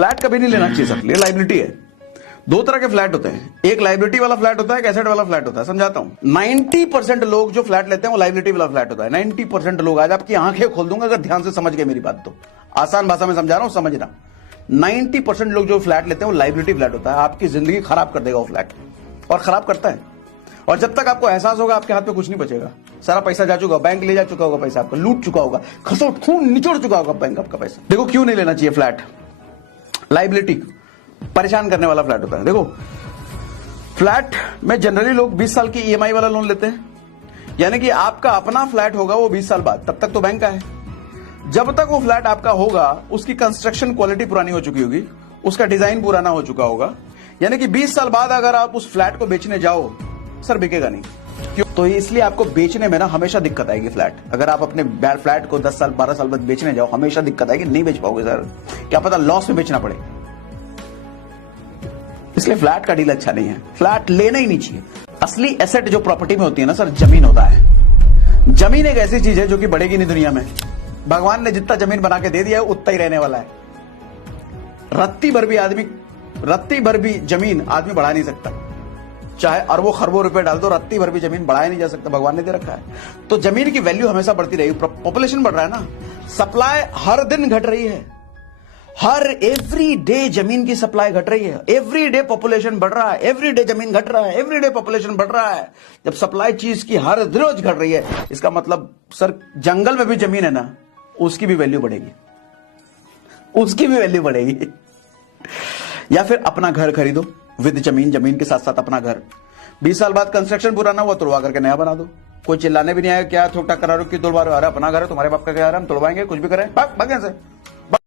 Flat कभी नहीं लेना चाहिए सर, ये लाइबिलिटी है। दो तरह के फ्लैट होते हैं, एक लाइबिलिटी वाला फ्लैट होता है, एक एसेट वाला फ्लैट होता है। समझाता हूं, 90% लोग जो फ्लैट लेते हैं वो लाइबिलिटी वाला फ्लैट होता है। 90% लोग, आज आपकी आंखें खोल दूंगा अगर ध्यान से समझ गए मेरी बात तो, आसान भाषा में समझा रहा हूं, समझना। 90% लोग जो फ्लैट लेते हैं वो लाइबिलिटी फ्लैट होता है। आपकी जिंदगी खराब कर देगा वो फ्लैट, और खराब करता है। और जब तक आपको एहसास होगा आपके हाथ में कुछ नहीं बचेगा, सारा पैसा जा चुका, बैंक ले जा चुका होगा, पैसा आपका लूट चुका होगा, खसोट खून निचोड़ चुका होगा बैंक आपका पैसा। देखो क्यों नहीं लेना चाहिए फ्लैट, लाइबिलिटी परेशान करने वाला फ्लैट होता है। देखो फ्लैट में जनरली लोग 20 साल की ईएमआई वाला लोन लेते हैं, यानी कि आपका अपना फ्लैट होगा वो 20 साल बाद, तब तक तो बैंक का है। जब तक वो फ्लैट आपका होगा उसकी कंस्ट्रक्शन क्वालिटी पुरानी हो चुकी होगी, उसका डिजाइन पुराना हो चुका होगा, यानी कि 20 साल बाद अगर आप उस फ्लैट को बेचने जाओ सर बिकेगा नहीं। क्यों? तो इसलिए आपको बेचने में ना हमेशा दिक्कत आएगी। फ्लैट अगर आप अपने फ्लैट को 10 साल 12 साल बाद बेचने जाओ हमेशा दिक्कत आएगी, नहीं बेच पाओगे सर, क्या पता लॉस में बेचना पड़े। इसलिए फ्लैट का डील अच्छा नहीं है, फ्लैट लेना ही नहीं चाहिए। असली एसेट जो प्रॉपर्टी में होती है ना सर, जमीन होता है। जमीन एक ऐसी चीज है जो कि बढ़ेगी नहीं दुनिया में। भगवान ने जितना जमीन बना के दे दिया है उतना ही रहने वाला है। रत्ती भर भी जमीन आदमी बढ़ा नहीं सकता, चाहे अरबों खरबों रुपए डाल दो, रत्ती भर भी जमीन बढ़ाया नहीं जा सकता, भगवान ने दे रखा है। तो जमीन की वैल्यू हमेशा बढ़ती रहेगी। पॉपुलेशन बढ़ रहा है ना, सप्लाई हर दिन घट रही है, हर एवरी डे जमीन की सप्लाई घट रही है, एवरी डे पॉपुलेशन बढ़ रहा है, एवरी डे जमीन घट रहा है, एवरी डे पॉपुलेशन बढ़ रहा है। जब सप्लाई चीज की हर रोज घट रही है, इसका मतलब सर जंगल में भी जमीन है ना, उसकी भी वैल्यू बढ़ेगी, उसकी भी वैल्यू बढ़ेगी। या फिर अपना घर खरीदो विद जमीन, जमीन के साथ साथ अपना घर। 20 साल बाद कंस्ट्रक्शन पुराना हुआ तोड़वा करके नया बना दो, कोई चिल्लाने भी नहीं आया क्या छोटा करा रहे हो, क्यों तोड़वा रहे हो, अरे अपना घर है, तुम्हारे बाप का घर है, हम तोड़वाएंगे, कुछ भी करें, भाग से।